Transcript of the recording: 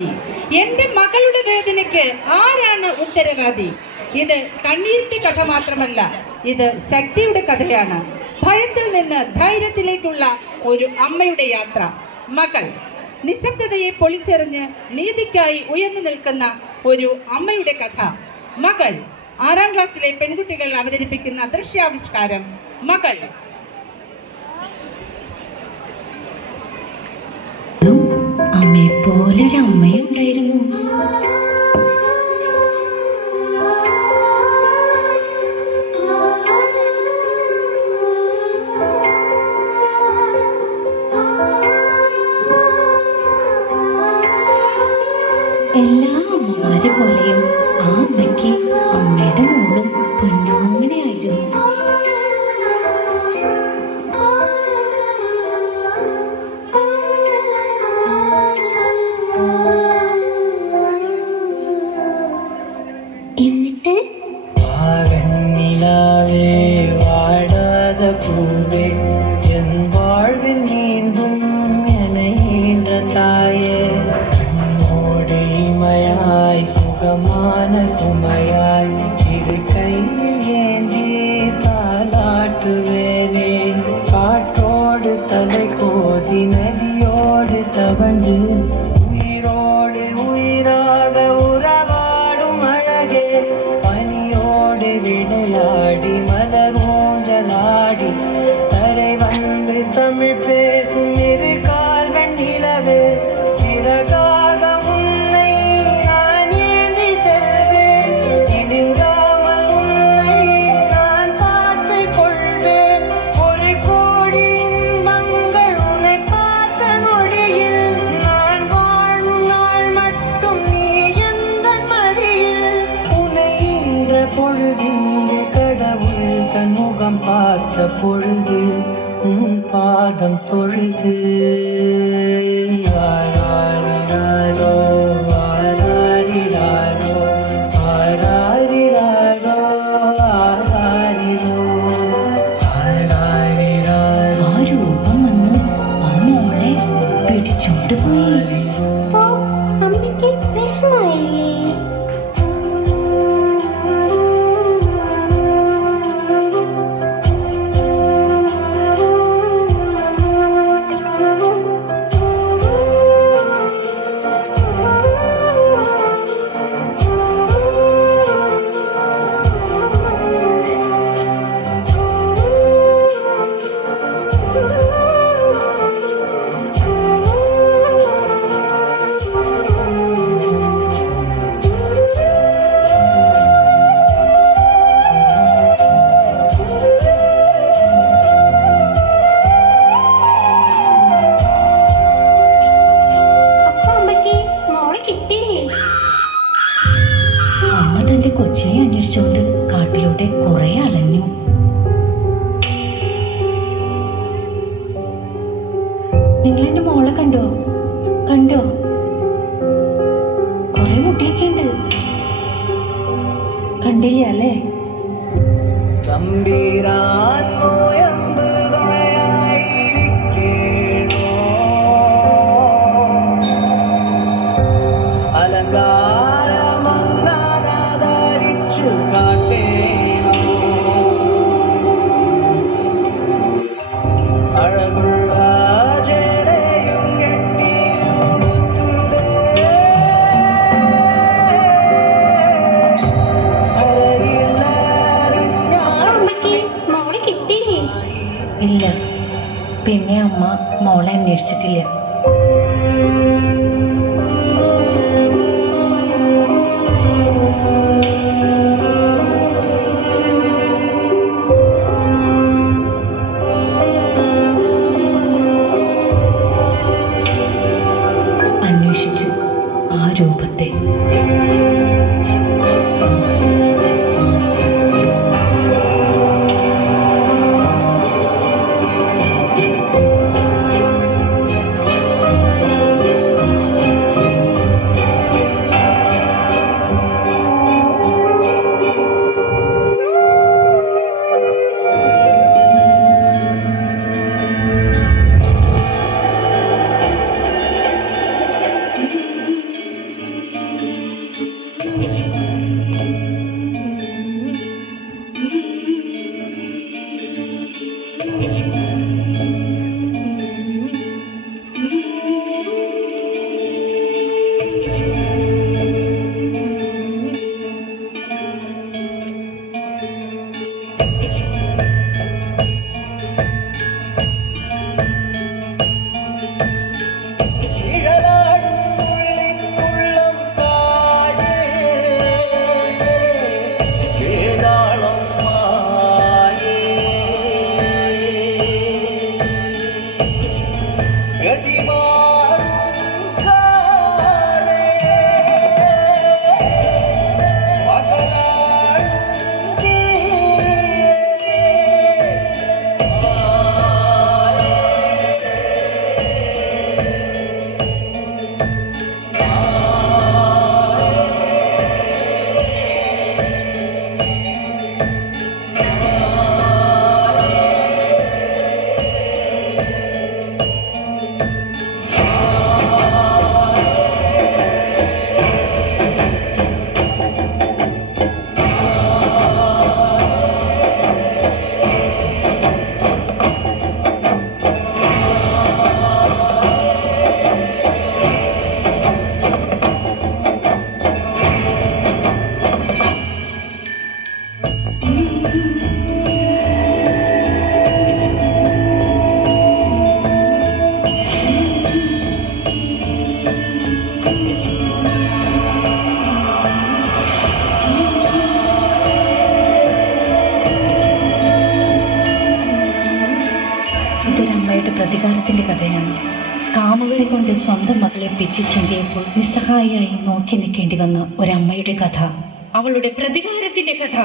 എന്റെ മകളുടെ വേദനയ്ക്ക് ആരാണ് ഉത്തരവാദി? ഇത് കണ്ണീരിന്റെ കഥ മാത്രമല്ല, ഇത് ശക്തിയുടെ കഥയാണ്. ഭയത്തിൽ നിന്ന് ധൈര്യത്തിലേക്കുള്ള ഒരു അമ്മയുടെ യാത്ര. മകൾ നിശബ്ദതയെ പൊളിച്ചെറിഞ്ഞ് നീതിക്കായി ഉയർന്നു നിൽക്കുന്ന ഒരു അമ്മയുടെ കഥ. മകൾ 6ാം ക്ലാസ്സിലെ പെൺകുട്ടികൾ അവതരിപ്പിക്കുന്ന ദൃശ്യാവിഷ്കാരം മകൾ. അമ്മയെ പോലൊരു അമ്മയുണ്ടായിരുന്നു. എല്ലാ അമ്മമാരെ പോലെയും ആ അമ്മയ്ക്ക് അമ്മയുടെ മോളും പൊന്നോമനയായിരുന്നു. എന്നിട്ട് வாடாத பூவே என் வாழ்வில் மீண்டும் என்ற தாயே, கண்ணோடு இமையாய் சுகமான சுமையாய் இரு கையில் ஏந்தி தாலாட்டுவேனே. காற்றோடு தலை கோதி நதியோடு தவண்டு உயிரோடு உயிராக உறவாடும் அழகே, பனியோடு விளையாடி மலர் ஊஞ்சலாடி தரை வந்து தமிழ் பேசும் இரு கால்வன் நிலவே, சிறகாக உன்னை நான் ஏந்தி செல்வேன், சிடுங்காமல் உன்னை நான் பார்த்துக் கொள்வேன். ஒரு கோடி இன்பங்கள் உன்னை பார்த்த நொடியில், நான் வாழும் நாள் மட்டும் நீ எந்தன் மடியில். உன்னை இன்ற பொழுதிங்கு கடவுள் தன் முகம் பார்த்த பொழுது உன் பாதம் தொழுது. ஆராரிராரோ, ஆராரிராரோ, ஆராரிராரோ, ஆராரிரோ, ஆராரிராரோ. ആ രൂപം വന്ന് ആ മോളെ പിടിച്ചോണ്ട് പോയി. അമ്മയ്ക്ക് വിഷമായില്ലേ? അപ്പൊ അമ്മയ്ക്ക് മോളെ കിട്ടിയില്ലേ? അമ്മ തന്റെ കൊച്ചിനെ അന്വേഷിച്ചുകൊണ്ട് കാട്ടിലൂടെ കുറെ അലഞ്ഞു. നിങ്ങൾ എന്റെ മോളെ കണ്ടോ? കണ്ടോ? കുറെ മുട്ടിയൊക്കെ ഉണ്ട്. കണ്ടില്ല അല്ലേ? തമ്പീരാൻ നോയമ്പ് തുണയായിരിക്കേണോ, അലങ്കാരമങ്ങാനാദരിച്ചു കാട്ടേണോ, അഴകുള്ള ചേലയും കെട്ടിയുടുത്തുതേ, അമ്മയ്ക്ക് മോളെ കിട്ടിയില്ലേ? ഇല്ല. പിന്നെ അമ്മ മോളെ അന്വേഷിച്ചിട്ടില്ല. അന്വേഷിച്ചു ആ രൂപത്തെ. പ്രതികാരത്തിന്റെ കഥയാണ്. കാമുകരെ കൊണ്ട് സ്വന്തം മകളെ പിച്ചു ചിന്തിയപ്പോൾ നിസ്സഹായിയായി നോക്കി നിൽക്കേണ്ടി വന്ന ഒരമ്മയുടെ കഥ, അവളുടെ പ്രതികാരത്തിന്റെ കഥ.